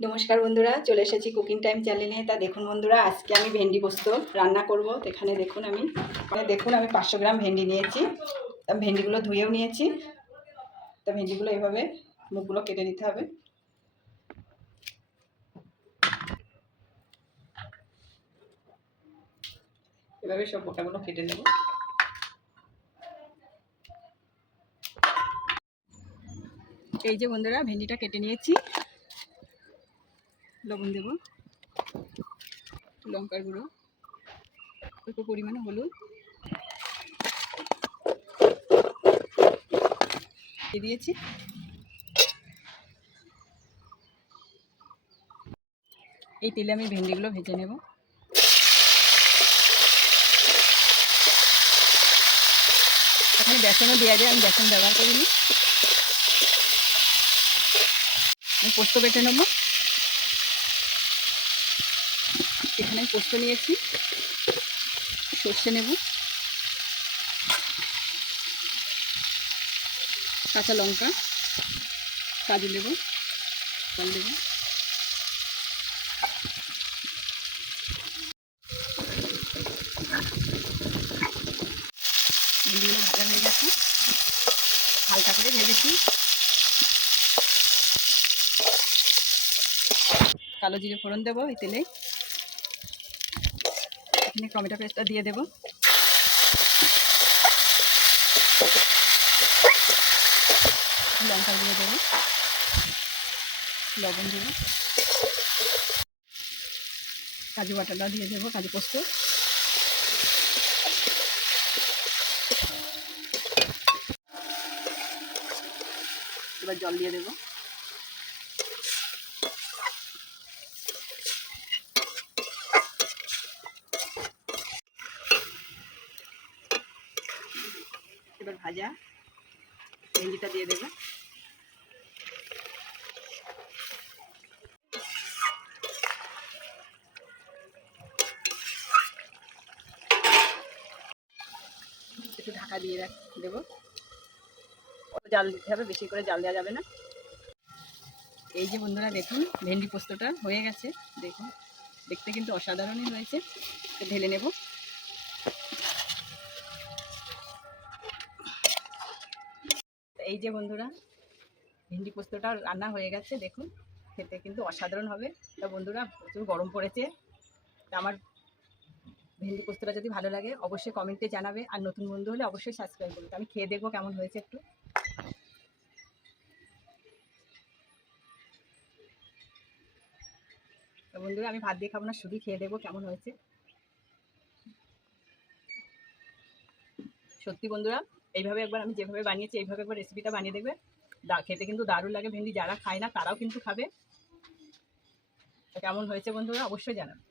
নমস্কার বন্ধুরা, চলে এসেছি কুকিং টাইম চ্যানেলে। তা দেখুন বন্ধুরা, আজকে আমি ভেন্ডি পোস্ত রান্না করব। এখানে দেখুন আমি 500 গ্রাম ভেন্ডি নিয়েছি। তা ভেন্ডিগুলো ধুয়েও নিয়েছি। তা ভেন্ডিগুলো এইভাবে মুখগুলো কেটে নিতে হবে। এভাবে সব বোটাগুলো কেটে নেব। এই যে বন্ধুরা, ভেন্ডিটা কেটে নিয়েছি। লবণ দেব, লঙ্কার গুঁড়ো, অল্প পরিমাণে হলুদ দিয়েছি। এই তেলে আমি ভেন্ডিগুলো ভেজে নেব। এখানে বেসনও দেওয়া যায়, আমি বেসন ব্যবহার করিনি। আমি পোস্ত বেটে নেব। এখানে আমি পোস্ত নিয়েছি, সর্ষে নেব, কাঁচা লঙ্কা, কাজু নেব, জল দেব। ভেন্ডিগুলো ভাজা হয়ে গেছে, হালকা করে ভেজেছি। কালো জিরে ফোড়ন দেবো এই তেলে। এখানে টমেটো পেস্টটা দিয়ে দেবো। লঙ্কা গুঁড়ো দেবো, লবণ দেবো, কাজু বাটাটা দিয়ে দেবো, কাজু পোস্ত। এবার জল দিয়ে দেবো। এবার ভাজা ভেন্ডিটা দিয়ে দেবো। একটু ঢাকা দিয়ে দেবো। জাল দিতে হবে, বেশি করে জাল দেওয়া যাবে না। এই যে বন্ধুরা দেখুন, ভেন্ডি পোস্তটা হয়ে গেছে। দেখুন, দেখতে কিন্তু অসাধারণই হয়েছে। ঢেলে নেব। এই যে বন্ধুরা, ভেন্ডি পোস্তটা রান্না হয়ে গেছে। দেখুন, খেতে কিন্তু অসাধারণ হবে। তা বন্ধুরা, প্রচুর গরম পড়েছে। তা আমার ভেন্ডি পোস্তটা যদি ভালো লাগে অবশ্যই কমেন্টে জানাবে, আর নতুন বন্ধু হলে অবশ্যই সাবস্ক্রাইব করবে। আমি খেয়ে দেখবো কেমন হয়েছে একটু। তো বন্ধুরা, আমি ভাত দিয়ে খাবো না, শুধু খেয়ে দেখবো কেমন হয়েছে। সত্যি বন্ধুরা, এইভাবে একবার আমি যেভাবে বানিয়েছি এইভাবে একবার রেসিপিটা বানিয়ে দেখবে। খেতে কিন্তু দারুণ লাগে। ভেন্ডি যারা খায় না তারাও কিন্তু খাবে। কেমন হয়েছে বন্ধুরা অবশ্যই জানাবে।